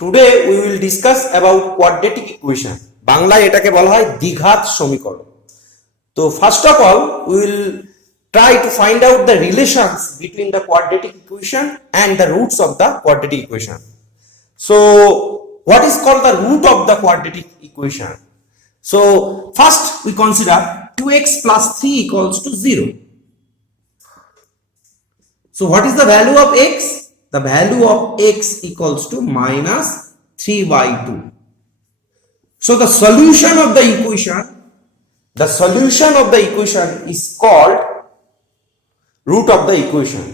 Today we will discuss about quadratic equation. বাংলায় এটাকে বলা হয় দ্বিঘাত সমীকরণ। তো first of all we will try to find out the relations between the quadratic equation and the roots of the quadratic equation. So what is called the root of the quadratic equation? So first we consider 2x plus 3 equals to 0. So what is the value of x? The value of x equals to minus 3 by 2. So the solution of the equation is called root of the equation.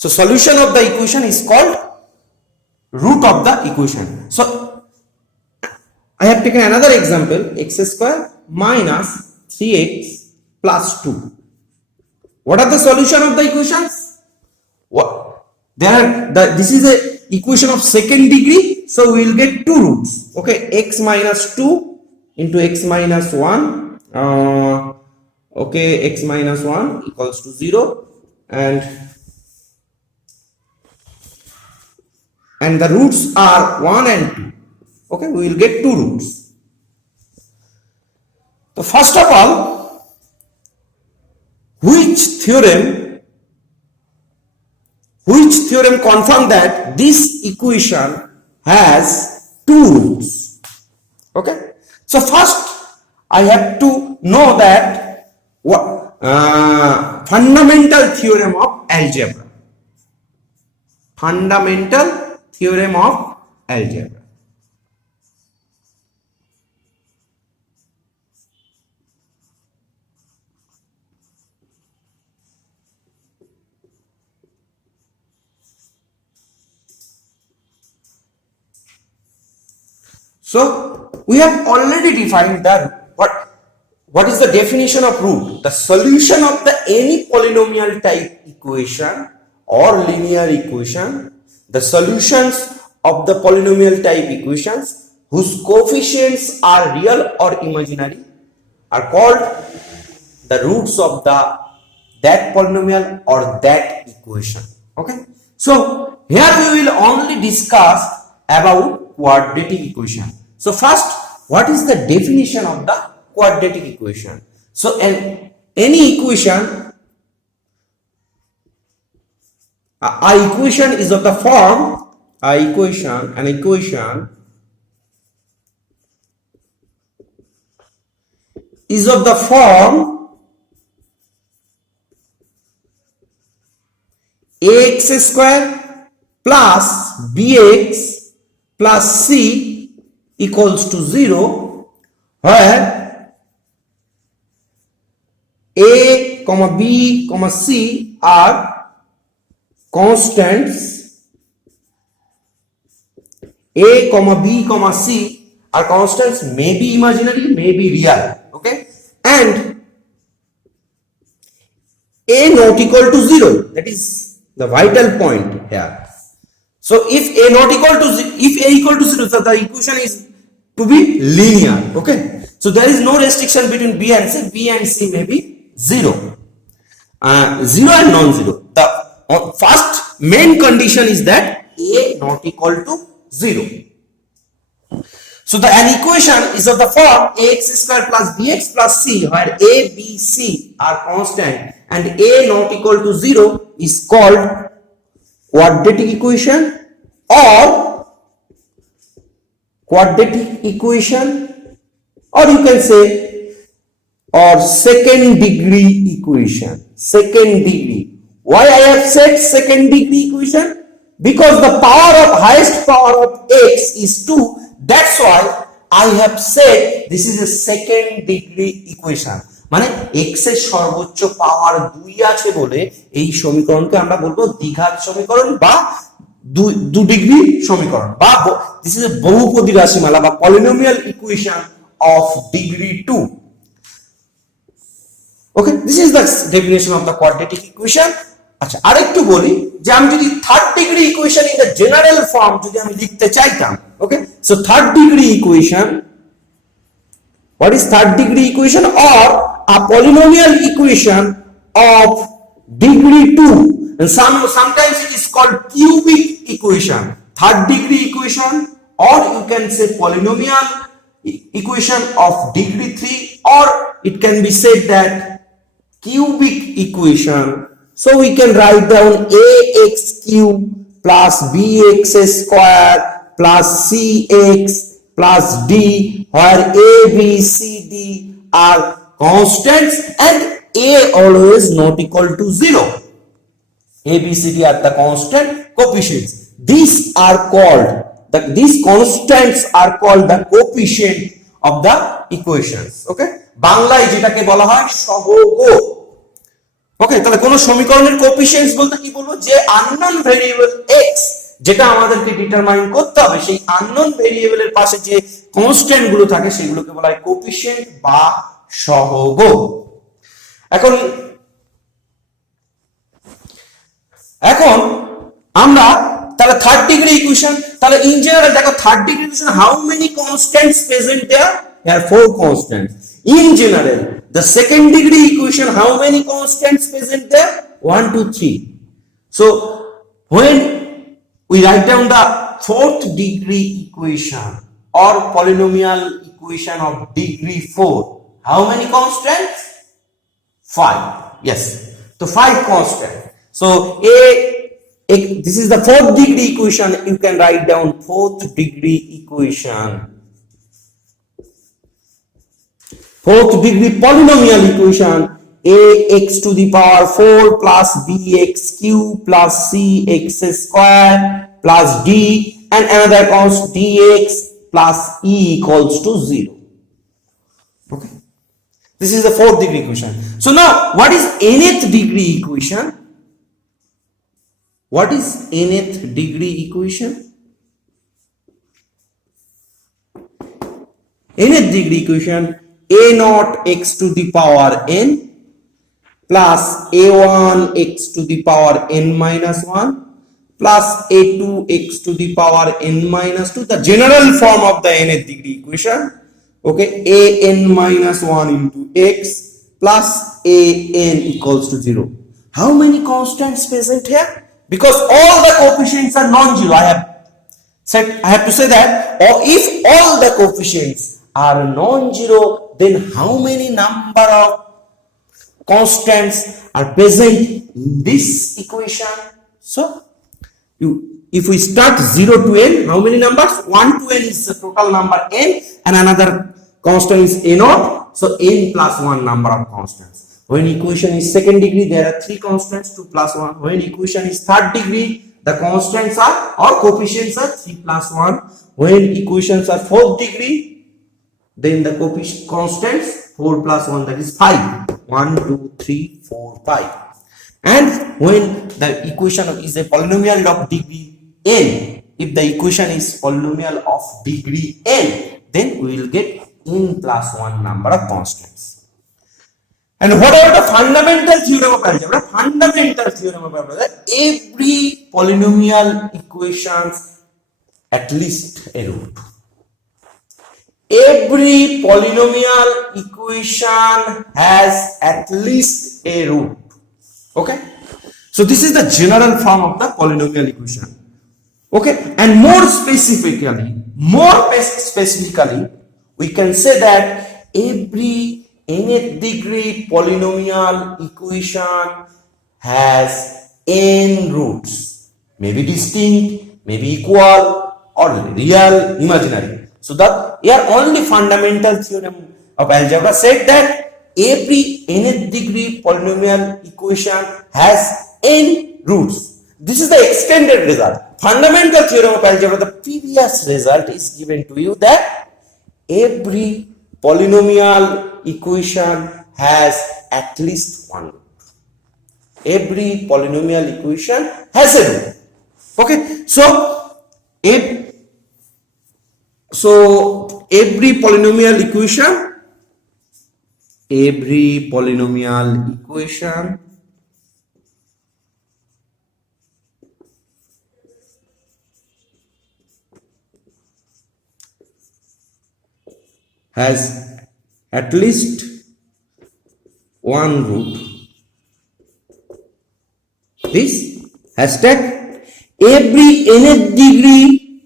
So solution of the equation is called root of the equation. So I have taken another example, x square minus 3x plus 2. What are the solution of the equations? This is a equation of second degree, so we will get two roots. Okay, x minus 2 into x minus 1. Okay, x minus 1 equals to 0, and the roots are 1 and 2. Okay, we will get two roots. So first of all, which theorem confirm that this equation has two roots? Okay, so first I have to know that fundamental theorem of algebra. Fundamental theorem of algebra. So we have already defined that what is the definition of root? The solution of any polynomial type equation or linear equation. The solutions of the polynomial type equations whose coefficients are real or imaginary are called the roots of that polynomial or that equation. Okay. So here we will only discuss about quadratic equation. So first, what is the definition of the quadratic equation? So any equation, an equation is of the form, an equation is of the form ax square plus bx plus c equals to 0, where a, b, c are constants. A, b, c are constants, may be imaginary, may be real. Okay, and a not equal to 0, that is the vital point here. So if a not equal to if a equal to 0, so the equation is to be linear. Okay, so there is no restriction between b and c. B and c may be 0, 0 and non-zero. The first main condition is that a not equal to 0. So an equation is of the form ax square plus bx plus c, where a, b, c are constant and a not equal to 0 is called quadratic equation or you can say or second degree equation. Second degree. Why I have said second degree equation? Because the highest power of x is 2. That's why I have said this is a second degree equation. মানে x এর সর্বোচ্চ পাওয়ার 2 আছে বলে এই সমীকরণকে আমরা বলবো দ্বিঘাত সমীকরণ বা 2 ডিগ্রি সমীকরণ বা this is a বহুপদী রাশিমালা বা polynomial equation of degree 2. Okay, this is the definition of the quadratic equation. আচ্ছা, আরেকটু বলি যে আমি যদি third degree equation in the general form যদি আমি লিখতে চাইতাম, okay, so third degree equation, what is third degree equation? Or a polynomial equation of degree 2 and sometimes it is called cubic equation, third degree equation, or you can say polynomial equation of degree 3, or it can be said that cubic equation. So we can write down ax cube plus bx square plus cx plus d, where a, b, c, d are constants and a always not equal to 0. A, B, C, D are the constant coefficients. These constants are called the coefficient of the equations. Okay, বাংলায় যেটাকে বলা হয় সহগ। ওকে, তাহলে কোন সমীকরণের কোএফিসিয়েন্টস বলতে কি বলবো, যে আননোন ভেরিয়েবল x যেটা আমাদেরকে ডিটারমাইন করতে হবে, সেই আননোন ভেরিয়েবলের পাশে যে কনস্ট্যান্ট গুলো থাকে সেগুলোকে বলা হয় কোএফিসিয়েন্ট বা সহগ। এখন আমরা তাহলে থার্ড ডিগ্রি ইকুয়েশন, তাহলে ইন জেনারেল দেখো third degree equation how many constants present there, here 4 constants. In general, the second degree equation, how many constants present there? 1, 2, 3. So when we write down the fourth degree equation or polynomial equation of degree 4, how many constants? 5. Yes, so 5 constants. So this is the fourth degree equation. You can write down fourth degree equation. Fourth degree polynomial equation, ax to the power 4 plus bx cube plus cx square plus d, and another constant dx plus e equals to 0. Okay, this is the fourth degree equation. So now what is nth degree equation? What is nth degree equation? Nth degree equation, a naught x to the power n plus a1 x to the power n minus 1 plus a2 x to the power n minus 2, the general form of the nth degree equation. Okay, a n minus 1 into x plus a n equals to 0. How many constants present here? Because all the coefficients are non-zero, I have to say that, or if all the coefficients are non-zero, then how many number of constants are present in this equation? So if we start 0 to n, how many numbers? 1 to n is the total number n, and another constant is a naught, so n plus 1 number of constants. When equation is second degree, there are 3 constants, 2 plus 1. When equation is third degree, the constants are or coefficients are 3 plus 1. When equations are fourth degree, then the constants 4 plus 1, that is 5. 1, 2, 3, 4, 5. And when the equation is a polynomial of degree n, if the equation is polynomial of degree n, then we will get n plus 1 number of constants. And what about the fundamental theorem of algebra? Fundamental theorem of algebra, every polynomial equations at least a root. Every polynomial equation has at least a root. Okay, so this is the general form of the polynomial equation. Okay, and more specifically, we can say that every nth degree polynomial equation has n roots, maybe distinct, maybe equal, or real, imaginary. So that here only fundamental theorem of algebra said that every nth degree polynomial equation has n roots. This is the extended result. Fundamental theorem of algebra, the previous result is given to you that every polynomial equation has at least one root. Every polynomial equation has a root. Okay, so every polynomial equation has at least one root. this hashtag every nth degree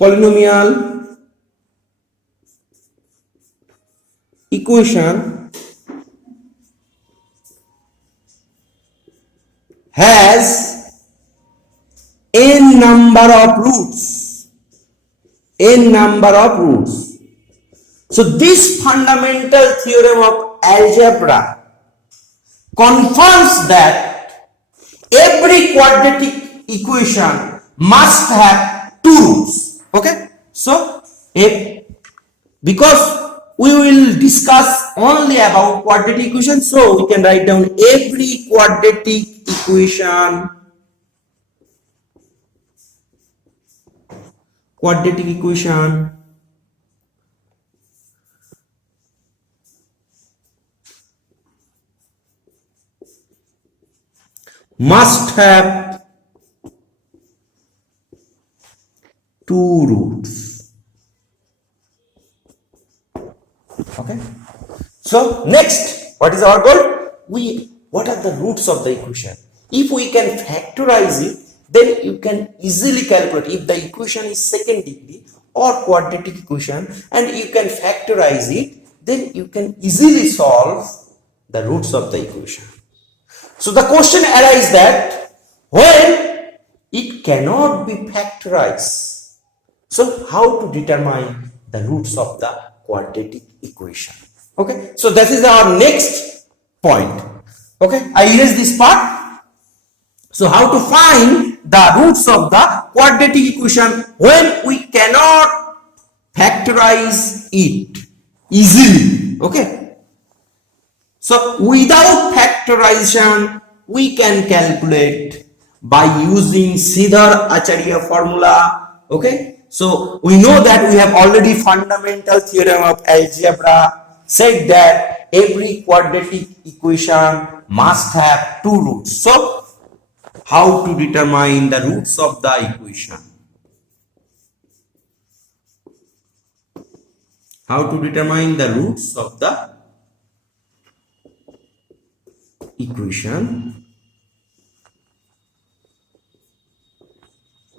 polynomial equation has n number of roots. So this fundamental theorem of algebra confirms that every quadratic equation must have two roots. Okay, so because we will discuss only about quadratic equation, so we can write down every quadratic equation must have two roots. Okay, so next, what is our goal? What are the roots of the equation? If we can factorize it, then you can easily calculate if the equation is second degree or quadratic equation, and you can factorize it, then you can easily solve the roots of the equation. So the question arises that when it cannot be factorized, so how to determine the roots of the quadratic equation? Okay, so that is our next point. Okay, I erase this part. So how to find the roots of the quadratic equation when we cannot factorize it easily? Okay, so without factorization we can calculate by using Sridhar-Acharya formula. Okay, so we know that we have already fundamental theorem of algebra said that every quadratic equation must have two roots. So how to determine the roots of the equation? How to determine the roots of the equation?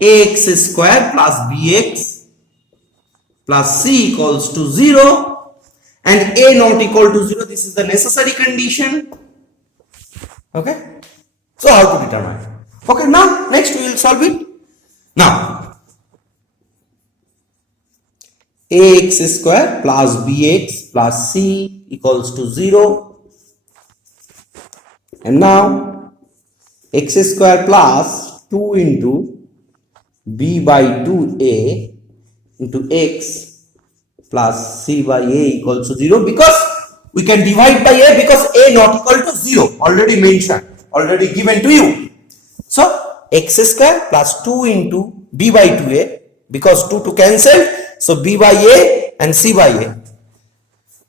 Ax square plus bx plus c equals to 0 and a not equal to 0. This is the necessary condition. Okay, so how to determine? Okay, now next we will solve it. Now ax square plus bx plus c equals to 0, and now x square plus 2 into b by 2a into x plus c by a equals to 0, because we can divide by a because a not equal to 0, already mentioned, already given to you. So x square plus 2 into b by 2a, because 2 to cancel, so b by a and c by a.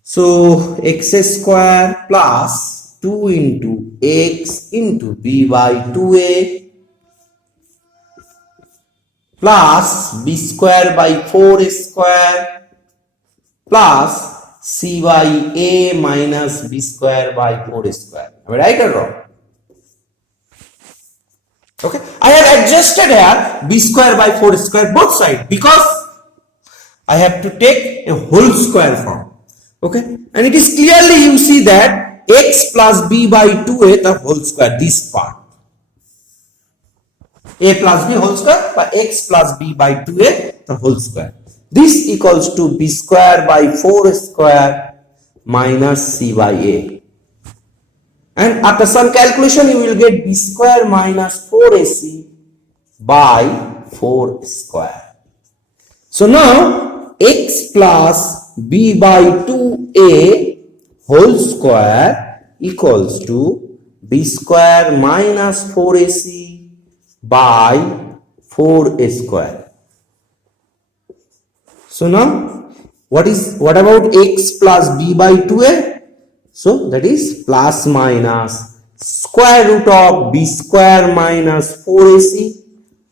So x square plus 2 into x into b by 2a plus b square by 4 square plus c by a minus b square by 4 square. Am I right or wrong? Okay, I have adjusted here b square by 4 square both sides because I have to take a whole square form. Okay, and it is clearly, you see that x plus b by 2a the whole square, this part, a plus b whole square by x plus b by 2a the whole square. This equals to b square by 4 square minus c by a. And after some calculation, you will get b square minus 4ac by 4 square. So now x plus b by 2a whole square equals to b square minus 4ac by 4 square. So now what about x plus b by 2a? So that is plus minus square root of b square minus 4ac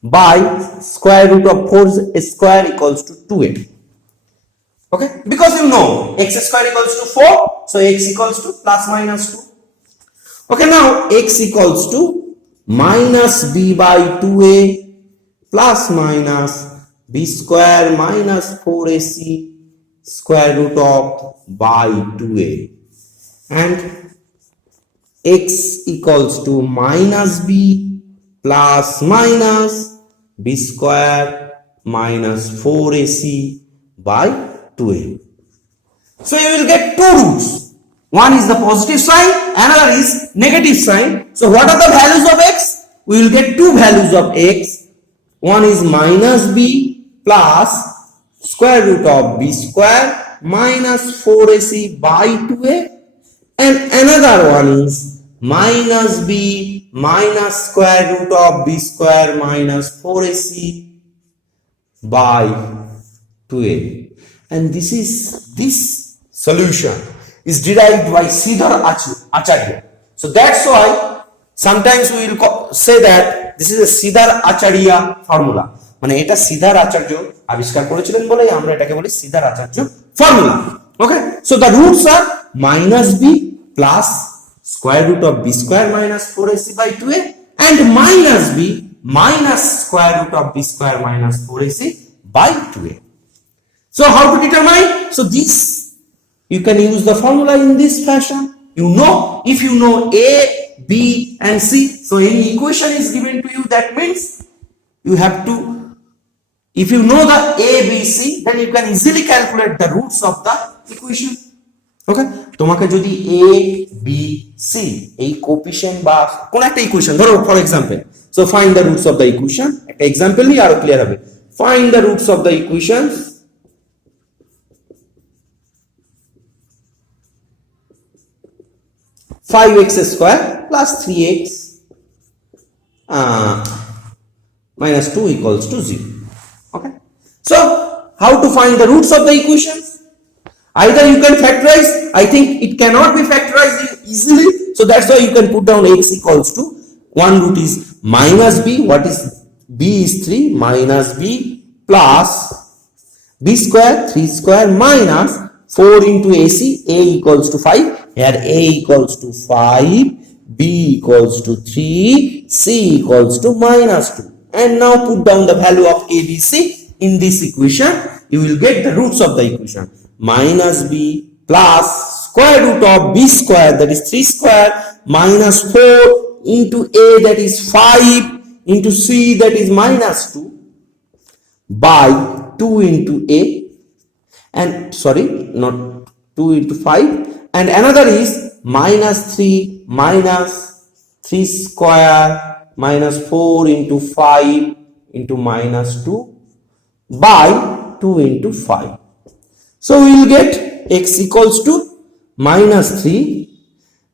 by square root of 4 square equals to 2a. Okay, because you know x square equals to 4, so x equals to plus minus 2. Okay, now x equals to minus b by 2a plus minus b square minus 4ac square root of by 2a, and x equals to minus b plus minus b square minus 4ac by 2a. So you will get two roots. One is the positive sign, another is negative sign. So what are the values of x? We will get two values of x. One is minus b plus square root of b square minus 4ac by 2a, and another one is minus b minus square root of b square minus 4ac by 2a. And this solution is derived by Sridhar Acharya. So that's why sometimes we will say that this is a Sridhar Acharya formula. মানে এটা সিদ্ধার আচার্য আবিষ্কার করেছিলেন বলে আমরা এটাকে বলি Sridharacharya formula. Okay, so the roots are minus B plus square root of B square minus 4ac by 2a and minus b minus square root of b square minus 4ac by 2a. So how to determine? So this you can use the formula in this fashion. You know, if you know a, b and c, so any equation is given to you, that means you have to, if you know the a, b, c, then you can easily calculate the roots of the equation. Okay, তোমাকে যদি a, b, c এই coefficient বা কোন একটা equation ধরো, for example, so find the roots of the equation, একটা example নিয়ে আরো ক্লিয়ার হবে। Find the roots of the equations. 5x square plus 3x minus 2 equals to 0. Okay, so how to find the roots of the equations? Either you can factorize, I think it cannot be factorized easily, so that's why you can put down x equals to, one root is minus b, what is b is 3, minus b plus b square 3 square minus 4 into ac, a equals to 5, here a equals to 5, b equals to 3, c equals to minus 2, and now put down the value of a, b, c in this equation. You will get the roots of the equation. Minus b plus square root of b square, that is 3 square, minus 4 into a, that is 5, into c, that is minus 2, by 2 into a, and sorry, not 2 into 5, and another is minus 3 minus 3 square minus 4 into 5 into minus 2 by 2 into 5. So we will get x equals to minus 3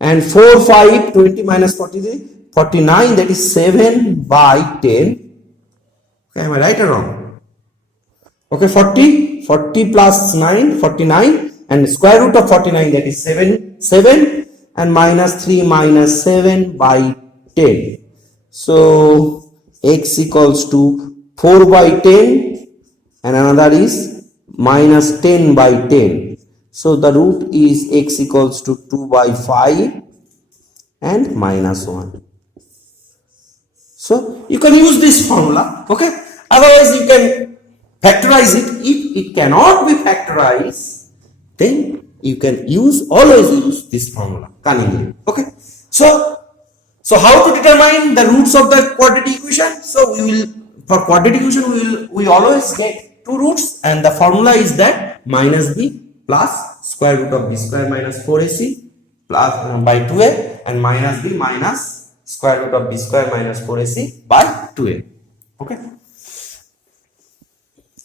and 4, 5, 20 minus 43, 49, that is 7 by 10. Okay, am I right or wrong? Okay, 40 plus 9, 49, and square root of 49, that is 7, and minus 3 minus 7 by 10. So x equals to 4 by 10 and another is minus 10 by 10. So the root is x equals to 2 by 5 and minus 1. So you can use this formula. Okay, otherwise you can factorize it. If it cannot be factorized, then you can always use this formula cunningly. Okay, so how to determine the roots of the quadratic equation? So we will, for quadratic equation, we always get two roots, and the formula is that minus b plus square root of b square minus 4ac plus by 2a, and minus b minus square root of b square minus 4ac by 2a. Okay,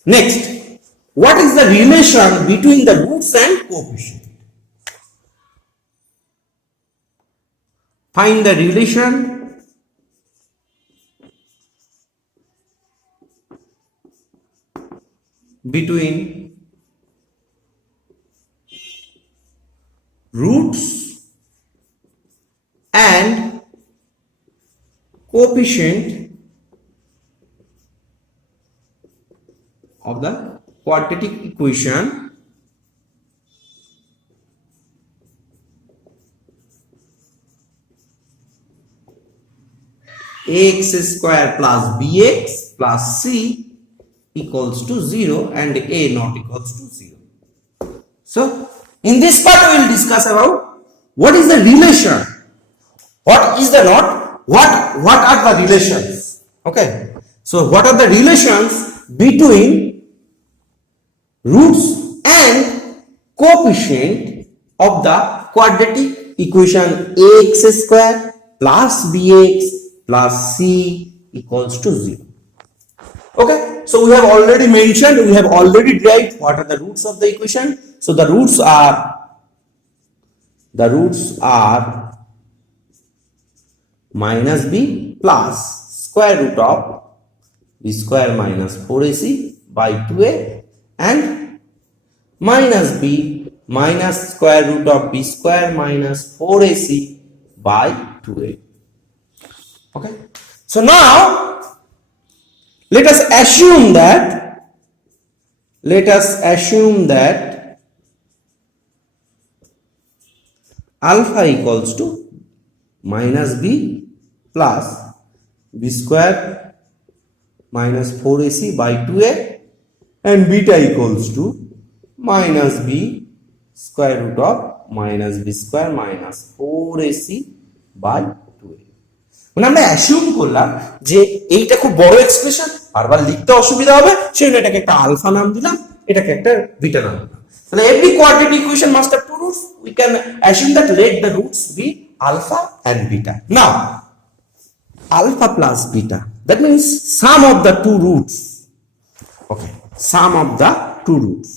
next, what is the relation between the roots and coefficient? Find the relation between roots and coefficient of the quadratic equation ax square plus bx plus c equals to 0 and a not equals to 0. So in this part we will discuss about what is the relation, what is the not, what are the relations. Okay, so what are the relations between roots and coefficient of the quadratic equation ax square plus bx plus c equals to 0. Okay, so we have already mentioned, we have already derived what are the roots of the equation. So the roots are minus b plus square root of b square minus 4ac by 2a and minus b minus square root of b square minus 4ac by 2a. Okay, so now let us assume that alpha equals to minus b plus b square minus 4ac by 2a and beta equals to minus b square root of minus b square minus 4ac by 2a. মানে আমরা assume করলাম যে এইটা খুব বড় expression, বারবার লিখতে অসুবিধা হবে, সেজন্য এটাকে একটা আলফা নাম দিলাম, এটাকে একটা বিটা নাম দিলাম। তাহলে every quadratic equation must have two roots. We can assume that let the roots be alpha and beta. Now alpha plus beta, that means sum of the two roots. Okay, sum of the two roots,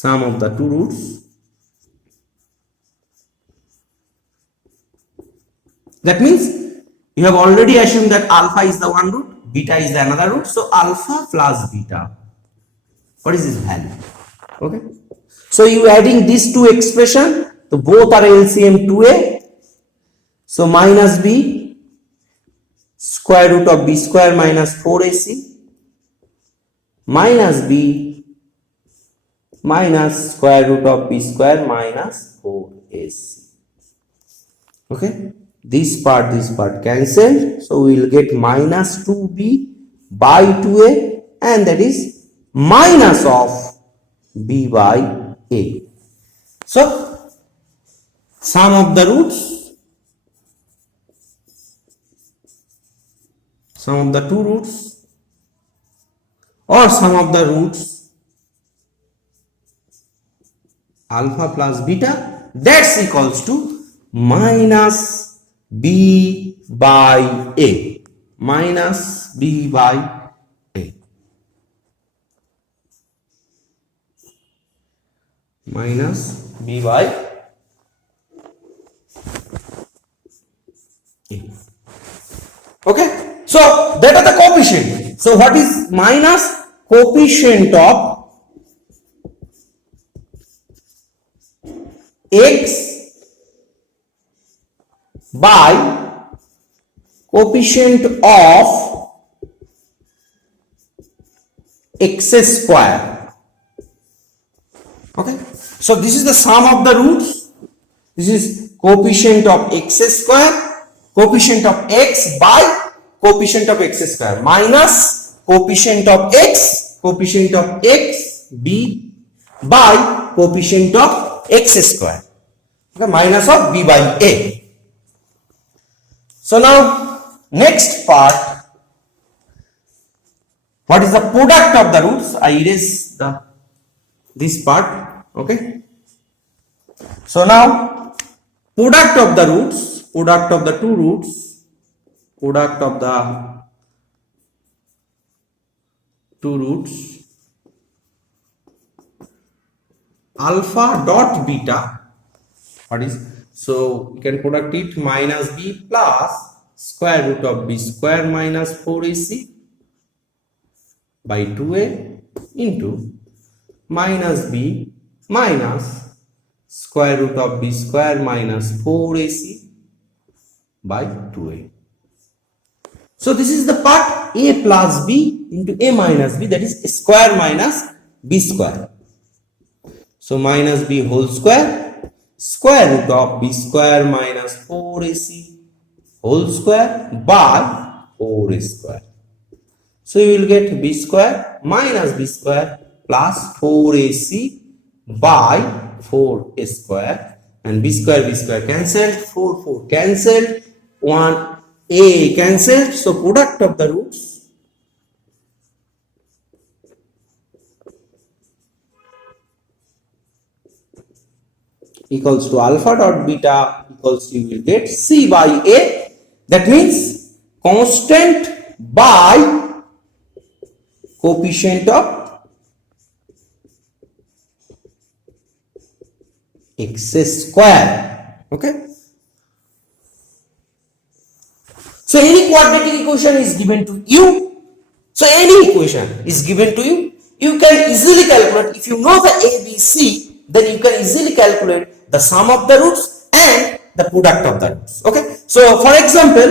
sum of the two roots that means you have already assumed that alpha is the one root, beta is the another root, so alpha plus beta, what is this value? Okay, so you adding these two expression, so both are LCM 2a, so minus b square root of b square minus 4ac minus b minus square root of b square minus 4ac. Okay, this part cancelled, so we will get minus 2b by 2a and that is minus of b by a. So sum of the roots, sum of the two roots or sum of the roots alpha plus beta, that's equals to minus b by a, minus b by a, minus b by a. Okay, so that are the coefficient. So what is minus? Coefficient of x by coefficient of x square. Okay, so this is the sum of the roots, this is coefficient of x square, coefficient of x by coefficient of x square minus coefficient of x b by coefficient of x square, okay, minus of b by a. So now next part, what is the product of the roots? I erase this part. Okay, so now product of the roots, product of the two roots, product of the two roots alpha dot beta, what is, so you can product it minus b plus square root of b square minus 4ac by 2a into minus b minus square root of b square minus 4ac by 2a. So this is the part a plus b into a minus b, that is square minus b square. So minus b whole square, square root of b square minus 4ac whole square by 4 square. So you will get b square minus b square plus 4ac by 4 square, and b square cancelled, 4 cancelled, 1a cancelled. So product of the roots equals to alpha dot beta equals to, you will get c by a, that means constant by coefficient of x square. Okay, so any quadratic equation is given to you, so any equation is given to you, you can easily calculate. If you know the ABC, then you can easily calculate the sum of the roots and the product of the roots. Okay, so for example,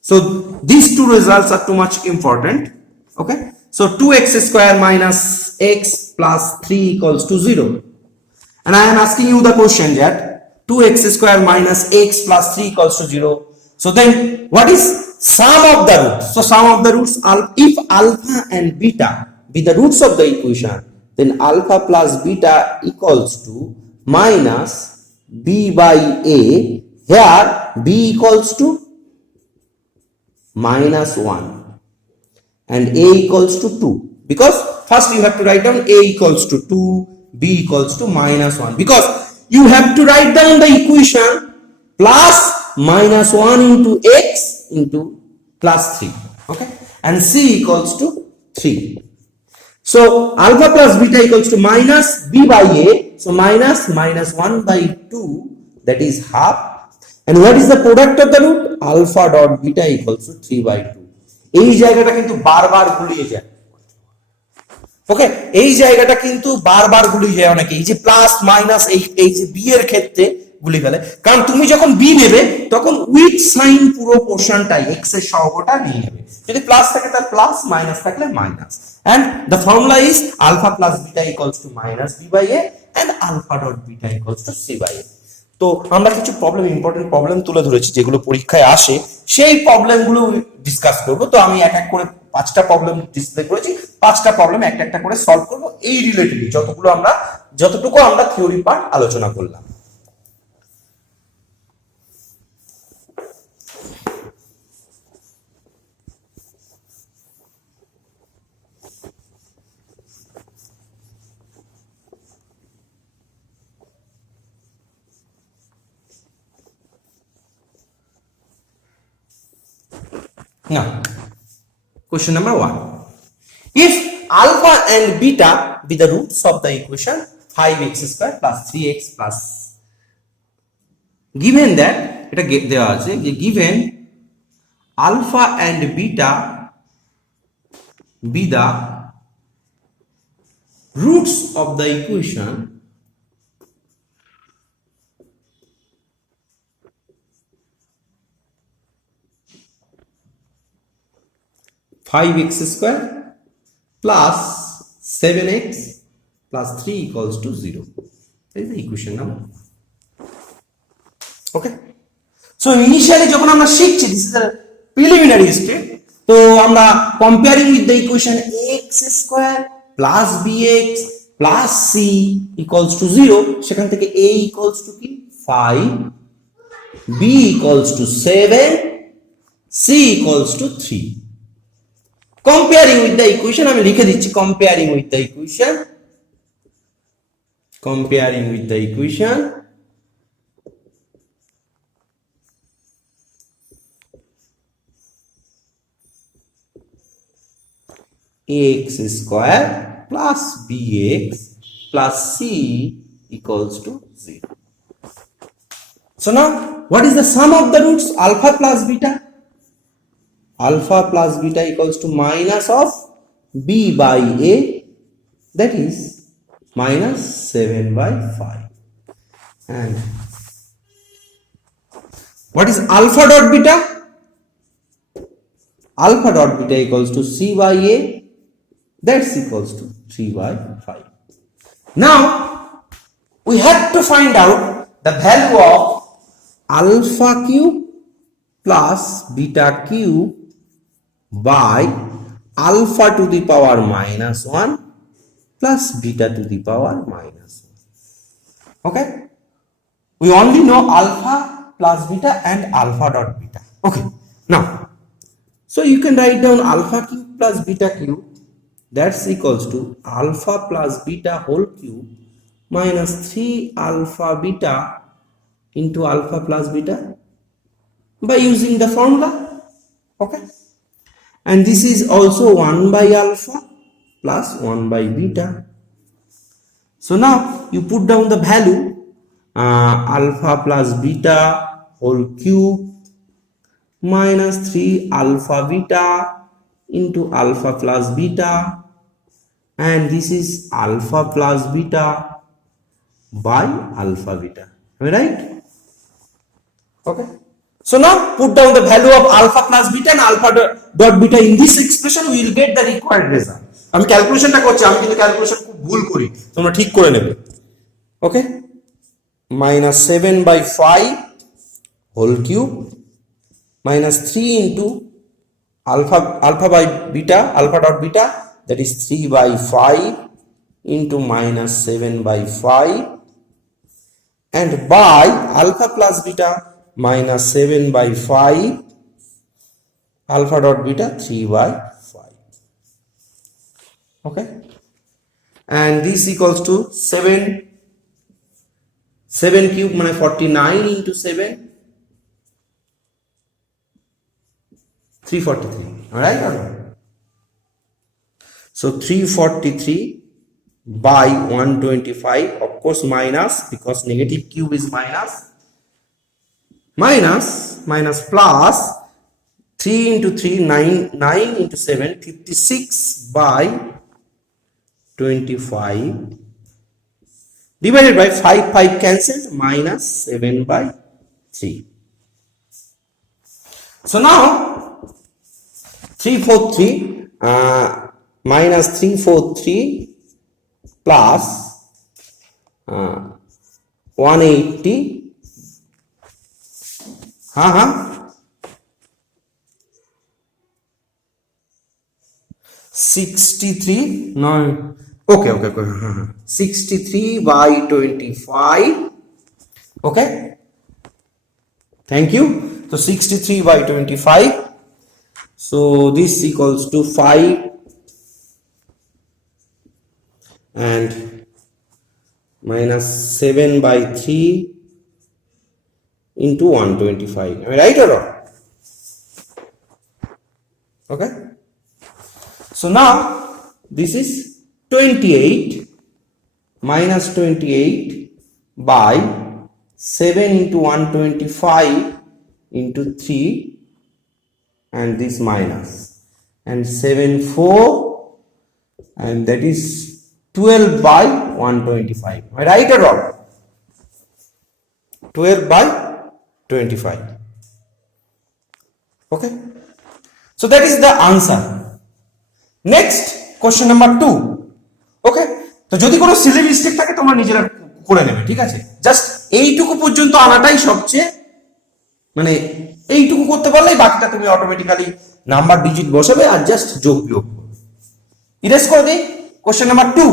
so these two results are too much important. Okay, so 2x square minus x plus 3 equals to 0, and I am asking you the question that 2x square minus x plus 3 equals to 0. So then what is sum of the roots? So sum of the roots, if alpha and beta be the roots of the equation, then alpha plus beta equals to minus b by a. Here b equals to minus 1 and a equals to 2, because first you have to write down a equals to 2, b equals to minus 1, because you have to write down the equation plus minus 1 into x into plus 3. Okay, and c equals to 3. So alpha plus beta equals to minus b by a, so minus 1 by 2, that is half, and what is the product of the root? Alpha dot beta equals to 3 by 2. এই জায়গাটা কিন্তু বারবার গুলিয়ে যায়। ওকে, এই জায়গাটা কিন্তু বারবার গুলিয়ে যায় অনেকে, এই যে প্লাস মাইনাস এই যে বি এর ক্ষেত্রে গুলি ফেলে, কারণ তুমি যখন বি নেবে তখন উইথ সাইন পুরো পোরশনটাই এক্স এর সহগটা নিয়ে নেবে, যদি প্লাস থাকে তার প্লাস, মাইনাস থাকলে minus, and the formula is alpha plus beta equals to minus b by a and alpha dot beta equals to c by a. তো আমরা কিছু প্রবলেম, ইম্পর্টেন্ট প্রবলেম তুলে ধরেছি যেগুলো পরীক্ষায় আসে, সেই প্রবলেমগুলো ডিসকাস করব। তো আমি এক এক করে 5টা প্রবলেম ডিসপ্লে করেছি, 5টা প্রবলেম একটা করে সলভ করব এই রিলেটেডলি, যতটুকু আমরা থিওরি পার্ট আলোচনা করলাম। Now, question number 1. If alpha and beta be the roots of the equation 5x square plus 3x plus, given that এটা দেওয়া আছে যে given alpha and beta be the roots of the equation 5x square plus 7x plus 3 equals to 0. That is the equation number. Okay. So initially যখন আমরা শিখছি, this is the preliminary state, তো আমরা comparing with the equation x square plus bx plus c equals to 0, সেখান থেকে a equals to কি 5, b equals to 7, c equals to 3. Comparing with the equation, আমি লিখে দিচ্ছি comparing with the equation, x square plus bx plus c equals to 0. So now what is the sum of the roots? Alpha plus beta. Alpha plus beta equals to minus of b by a, that is minus 7 by 5. And what is alpha dot beta? Alpha dot beta equals to c by a, that's equals to 3 by 5. Now we have to find out the value of alpha cube plus beta cube by alpha to the power minus 1 plus beta to the power minus 1. Okay, we only know alpha plus beta and alpha dot beta. Okay, now so you can write down alpha cube plus beta cube, that's equals to alpha plus beta whole cube minus 3 alpha beta into alpha plus beta by using the formula. Okay, and this is also 1 by alpha plus 1 by beta. So now you put down the value alpha plus beta whole cube minus 3 alpha beta into alpha plus beta, and this is alpha plus beta by alpha beta. Am I right? Okay. So now put down the value of alpha plus beta and alpha dot beta in this expression, we will get the required result. আমি ক্যালকুলেশনটা করছি, আমি কিন্তু calculation খুব ভুল করি, তোমরা ঠিক করে নেবে। ওকে, minus 7 by 5 whole cube minus 3 into alpha by beta, alpha dot beta, that is 3 by 5 into minus 7 by 5, and by alpha plus beta minus 7 by 5 alpha dot beta 3 by 5. Okay, and this equals to 7 cube মানে 49 into 7, 343. All right, so 343 by 125, of course minus, because negative cube is minus plus 3 into 3 9 into 7 56 by 25 divided by 5 cancelled minus 7 by 3. So now 343 minus 343 plus 180 63 no okay 63 by 25. Okay, thank you. So 63 by 25, so this equals to 5 and minus 7 by 3 into 125. Am I right or wrong? Okay, so now this is 28 minus 28 by 7 into 125 into 3, and this minus, and 7 4, and that is 12 by 125. Am I right or wrong? 12 by 25. Okay, so that is the answer. Next question number 2. ওকে, তো যদি কোনো Seely mistake থাকে তোমরা নিজেরা করে নেবে, ঠিক আছে? জাস্ট এইটুকু পর্যন্ত আনাটাই সবচেয়ে, মানে এইটুকু করতে পারলেই বাকিটা তুমি অটোমেটিক্যালি নাম্বার ডিজিট বসাবে আর জাস্ট যোগ বিয়োগ করবে। ইরেজ করে দিই question number 2।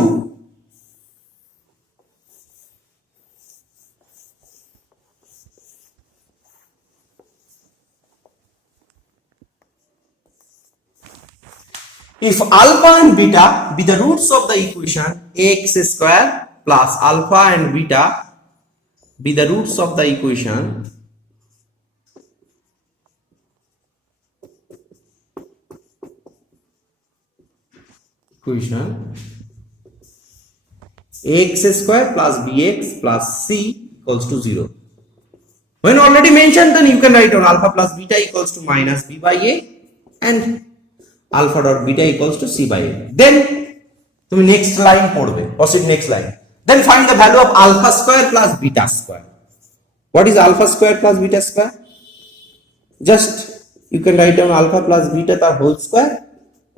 If alpha and beta be the roots of the equation ax square plus alpha and beta be the roots of the equation ax square plus bx plus c equals to 0. When already mentioned, then you can write down alpha plus beta equals to minus b by a and alpha dot beta equals to c by a. Then তুমি next line পড়বে, proceed next line. Then find the value of alpha square plus beta square. What is alpha square plus beta square? Just you can write down alpha plus beta the whole square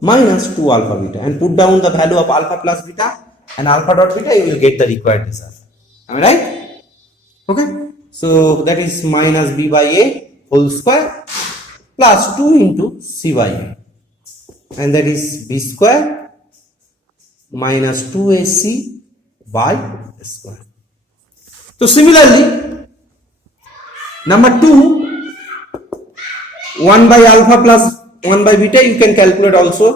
minus 2 alpha beta and put down the value of alpha plus beta and alpha dot beta, you will get the required result. Am I right? Okay, so that is minus b by a whole square plus 2 into c by b, and that is b square minus 2ac by square. So similarly, number 2, 1 by alpha plus 1 by beta, you can calculate also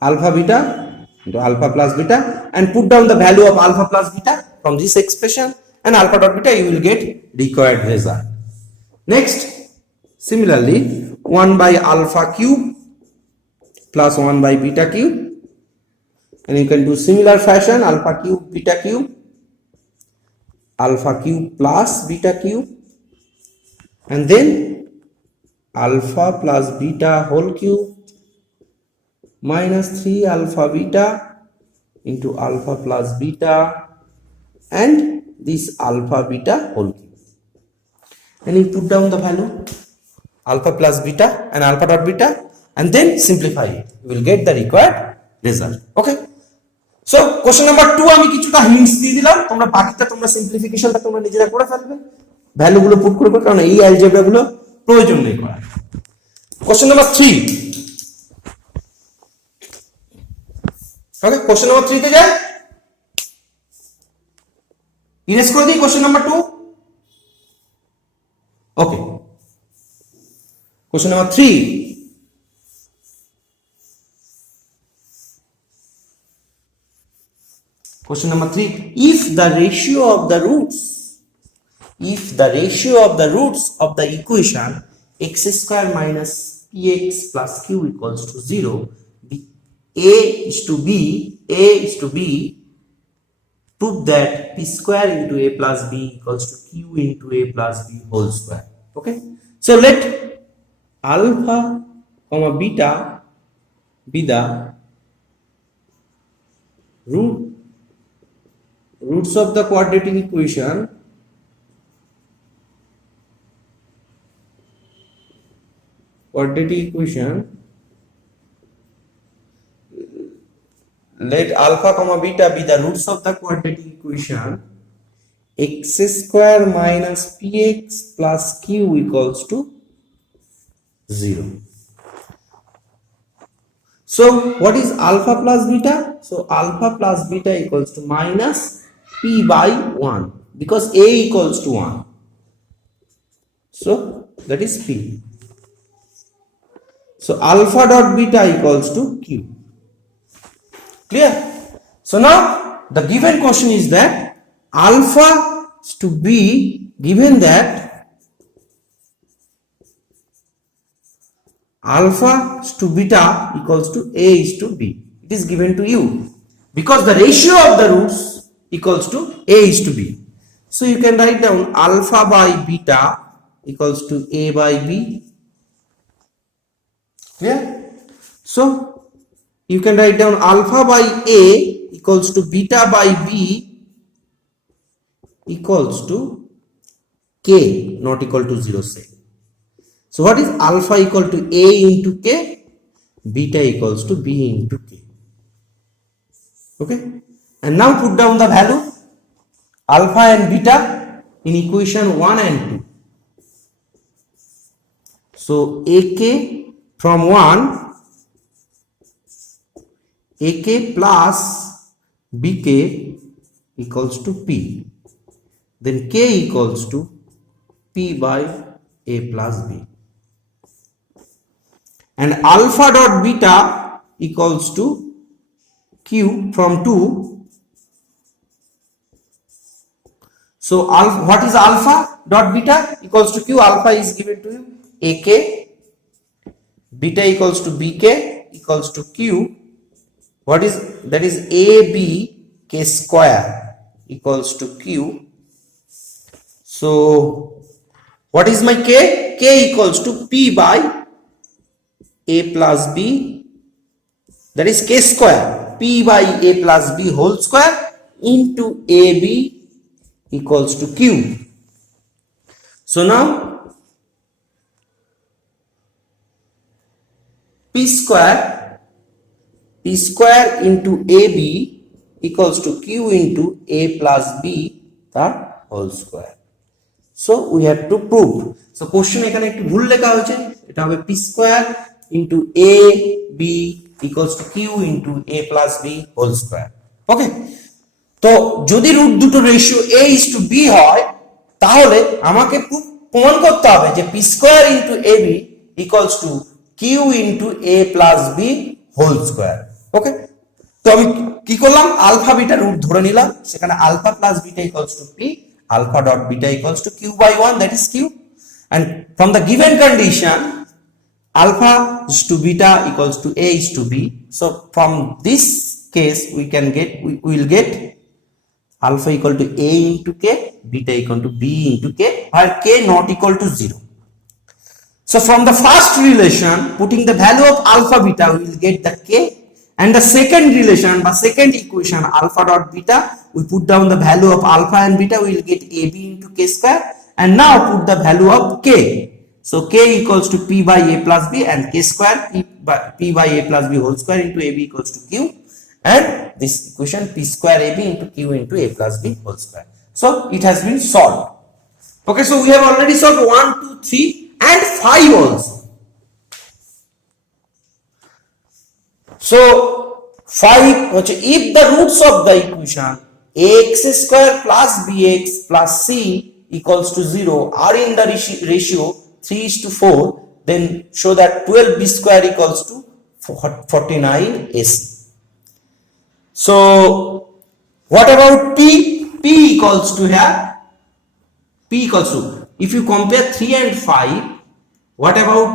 alpha beta into alpha plus beta and put down the value of alpha plus beta from this expression, and alpha dot beta you will get required result. Next, similarly, 1 by alpha cube plus 1 by beta cube, and you can do similar fashion, alpha cube beta cube, alpha cube plus beta cube, and then alpha plus beta whole cube minus 3 alpha beta into alpha plus beta and this alpha beta whole cube, and you put down the value alpha plus beta and alpha dot beta and then simplify it, you will get the required result. Okay, so question number 2 আমি কিছুটা hints দিয়ে দিলাম, তোমরা বাকিটা তোমরা সিম্পলিফিকেশনটা তোমরা নিজেরা করে ফেলবে, ভ্যালু গুলো পুট করবে, কারণ এই অ্যালজেব্রা গুলো প্রয়োজন নেই করার। কোশ্চেন নাম্বার 3, ওকে, কোশ্চেন নাম্বার 3 তে যাই, ইরেজ করে দিই question number 2। Okay, question number 3, question number 3, if the ratio of the roots of the equation x square minus px plus q equals to 0, a is to b, prove that p square into a plus b equals to q into a plus b whole square. Okay, so let alpha comma beta be the roots of the quadratic equation let alpha comma beta be the roots of the quadratic equation x square minus px plus q equals to 0. So what is alpha plus beta? So alpha plus beta equals to minus p by 1, because a equals to 1, so that is p. So alpha dot beta equals to q. Clear? So now the given question is that alpha is to be given that alpha is to beta equals to a is to b. It is given to you because the ratio of the roots equals to a is to b. So you can write down alpha by beta equals to a by b. Clear? So you can write down alpha by a equals to beta by b equals to k not equal to 0, say. So what is alpha equal to a into k? Beta equals to b into k. Okay, and now put down the value alpha and beta in equation 1 and 2. So ak from 1, ak plus bk equals to p, then k equals to p by a plus b, and alpha dot beta equals to q from 2. So what is alpha dot beta equals to q? Alpha is given to you ak, beta equals to bk equals to q. What is that? Is ab k square equals to q. So what is my k? K equals to p by a plus b, that is k square, p by a plus b whole square into ab equals to q. So now p square into ab equals to q into a plus b the whole square. So we have to prove. So question এখানে একটু ভুল লেখা হয়েছে, এটা হবে P square into A B equals to Q into A plus B whole square. Okay, তো যদি root দুটো ratio A is to B হয় তাহলে আমাকে প্রমাণ করতে হবে যে P square into A B equals to Q into A plus B whole square. Okay, তো আমি কি করলাম, আলফা বিটা রুট ধরে নিলাম, সেখানে alpha plus beta equals to p, alpha dot beta equals to q by 1, that is q, and from the given condition alpha is to beta equals to a is to b, so from this case we will get alpha equal to a into k, beta equal to b into k, where k not equal to 0. So from the first relation, putting the value of alpha beta, we will get the k, and the second relation by second equation alpha dot beta, we put down the value of alpha and beta, we will get ab into k square, and now put the value of k. So k equals to p by a plus b, and k square p by a plus b whole square into ab equals to q, and this equation p square ab into q into a plus b whole square. So it has been solved. Okay, so we have already solved 1, 2, 3 and 5 also. So 5, if the roots of the equation ax square plus bx plus c equals to 0 are in the ratio 3:4, then show that 12b square equals to 49ac. So what about p? P equals to here, p equals to, if you compare 3 and 5, what about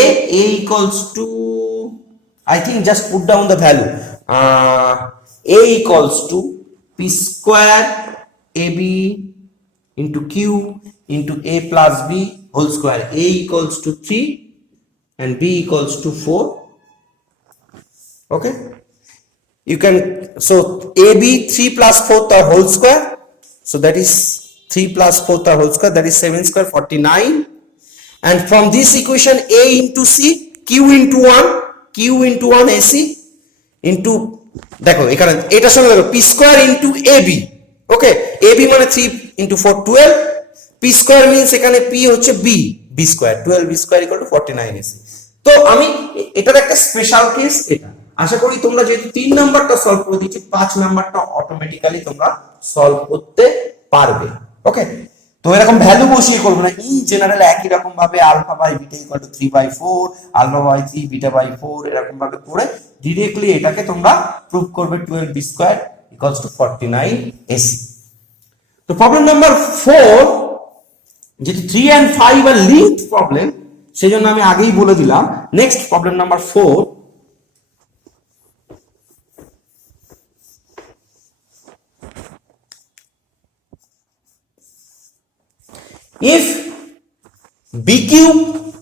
a equals to, I think just put down the value, a equals to p square ab into q into a plus b whole square, a equals to 3 and b equals to 4. Okay, you can, so ab 3 plus 4 the whole square, so that is 3 plus 4 the whole square, that is 7 square 49, and from this equation a into c, q into 1, q into 1 ac into, দেখো এখানে এটার সঙ্গে দেখো p square into ab. ওকে, ab মানে 3 into 4 12, p square means এখানে p হচ্ছে b, b square 12b square equal to 49 ac. তো আমি এটার একটা স্পেশাল কেস এটা, আশা করি তোমরা যেহেতু 3 নাম্বারটা সলভ করে দিয়েছি 5 নাম্বারটা অটোমেটিক্যালি তোমরা সলভ করতে পারবে। ওকে, তো এরকম ভ্যালু বসিয়ে করবে না, ইন জেনারেল একই রকম ভাবে alpha by beta equal to 3/4, alpha by 3 beta by 4 এরকম ভাবে করে ডাইরেক্টলি এটাকে তোমরা প্রুভ করবে 12b square equals to 49ac। তো প্রবলেম নাম্বার 4, যেহেতু 3 and 5 আর লিঙ্কড প্রবলেম সেজন্য আমি আগেই বলে দিলাম। Next problem number 4, if bq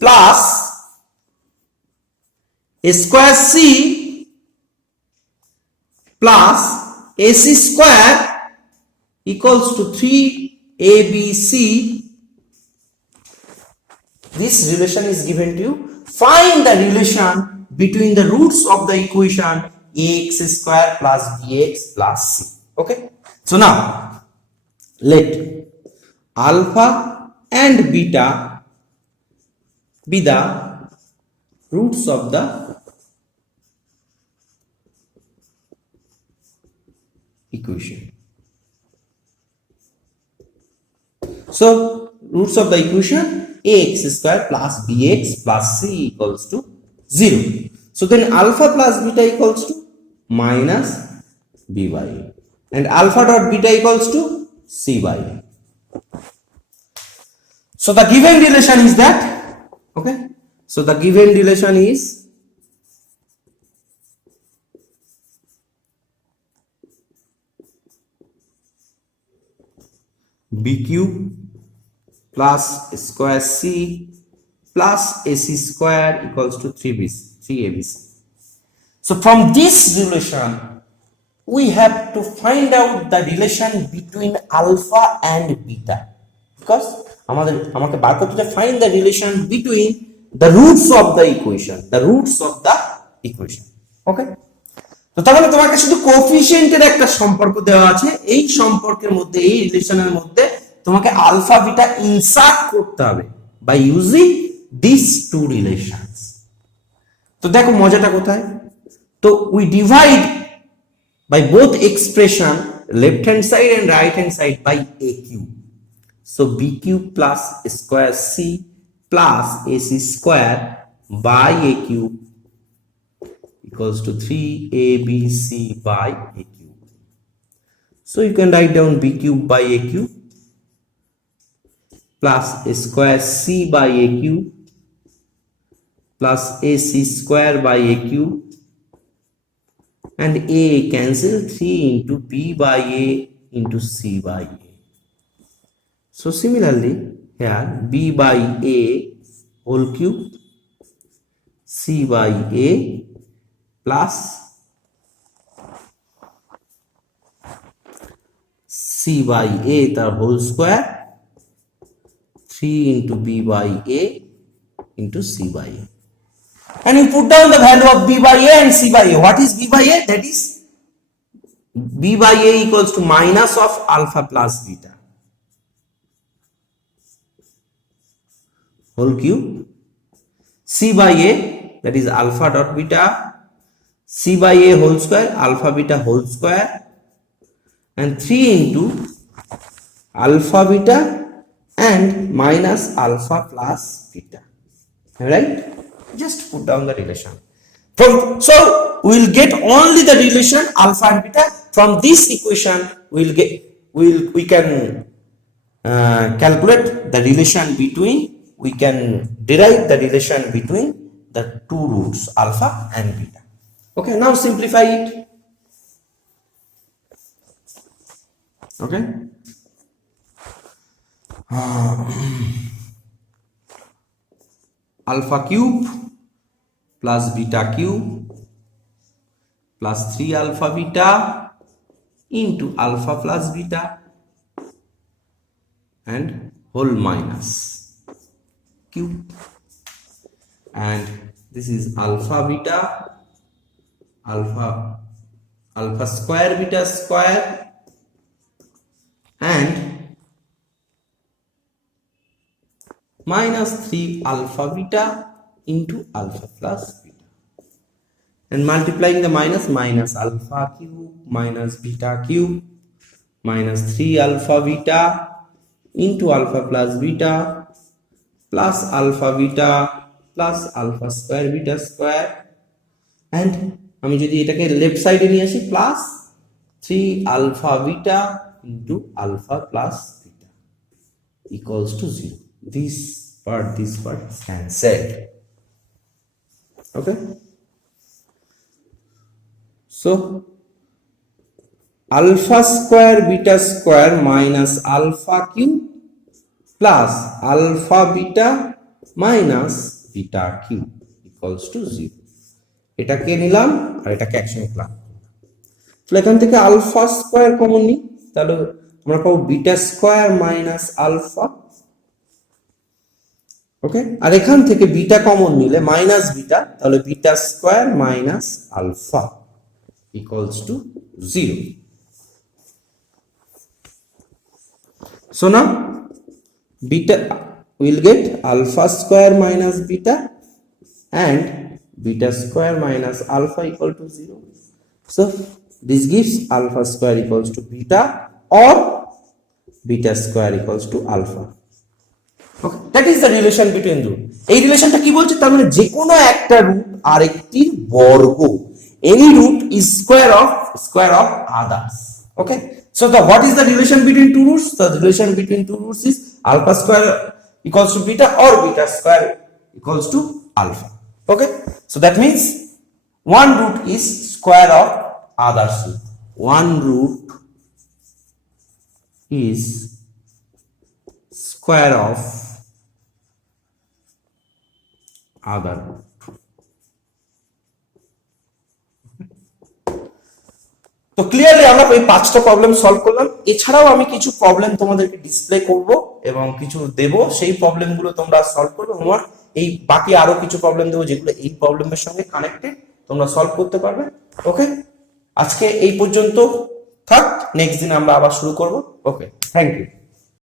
plus a square c plus ac square equals to 3abc, this relation is given to you. Find the relation between the roots of the equation ax square plus bx plus c. Okay, so now let alpha and beta be the roots of the equation. So roots of the equation ax square plus bx plus c equals to 0. So then alpha plus beta equals to minus b by a, and alpha dot beta equals to c by a. So the given relation is that, okay, so the given relation is bq plus square c plus ac square equals to 3abc. So from this relation we have to find out the relation between alpha and beta, because আমাকে বার করতে হবে find the relation between the roots of the equation, the roots of the equation. ওকে, তো তাহলে তোমাকে শুধু কোএফিসিয়েন্টের একটা সম্পর্ক দেওয়া আছে, এই সম্পর্কের মধ্যে এই রিলেশনের মধ্যে তোমাকে আলফা বিটা ইনসার্ট করতে হবে by using this two relations. তো দেখো মজাটা কোথায়, তো we divide by both expression left hand side and right hand side by a cube. So b cube plus square c plus ac square by a cube equals to 3abc by a cube. So you can write down b cube by a cube plus square c by a cube plus ac square by a cube, and a cancel 3 into b by a into c by a. So similarly here b by a whole cube, c by a plus c by a the whole square, 3 into b by a into c by a. And you put down the value of b by a and c by a. What is b by a? That is b by a equals to minus of alpha plus beta whole cube, c by a that is alpha dot beta, c by a whole square, alpha beta whole square, and 3 into alpha beta and minus alpha plus beta. Right? Just put down the relation. So we will get only the relation alpha and beta. From this equation we can calculate the relation between, we can derive the relation between the two roots alpha and beta. Okay, now simplify it. Okay, alpha cube plus beta cube plus 3 alpha beta into alpha plus beta and whole minus cube, and this is alpha beta alpha square beta square and minus 3 alpha beta into alpha plus beta, and multiplying the minus alpha cube minus beta cube minus 3 alpha beta into alpha plus beta plus alpha beta plus alpha square beta square, and আমি যদি এটাকে left সাইডে নিয়ে আসি plus 3 alpha beta into alpha plus beta equals to 0. This part cancelled. Okay, so alpha square beta square minus alpha cube plus alpha beta minus beta cube equals to 0. এটাকে নিলাম আর এটাকে একসঙ্গে প্লাগ, তাহলে এখান থেকে আলফা স্কয়ার কমন নিই, তাহলে আমরা পাবো beta square minus alpha. Okay, আর এখান থেকে বিটা কমন নিলে মাইনাস বিটা, তাহলে beta square minus alpha equals to 0. So now beta will get alpha square minus beta and beta square minus alpha equal to 0. So this gives alpha square equals to beta or beta square equals to alpha. Okay, that is the relation between root. এই রিলেশনটা কি বলছে, তার মানে যে কোনো একটা root আরেকটির বর্গ, any root is square of others. Okay, so what is the relation between two roots? The relation between two roots is alpha square equals to beta or beta square equals to alpha. Okay, so that means one root is square of others root. One root is square of other root. তো clearly আমরা এই 5টা problem solve করলাম। এছাড়াও আমি কিছু problem তোমাদেরকে display করব এবং কিছু দেব, সেই প্রবলেমগুলো তোমরা সলভ করবে। আমার এই বাকি আরো কিছু প্রবলেম দেবো যেগুলো এই প্রবলেমের সঙ্গে কানেক্টেড, তোমরা সলভ করতে পারবে। ওকে, আজকে এই পর্যন্ত থাক, নেক্সট দিন আমরা আবার শুরু করব। ওকে, থ্যাংক ইউ।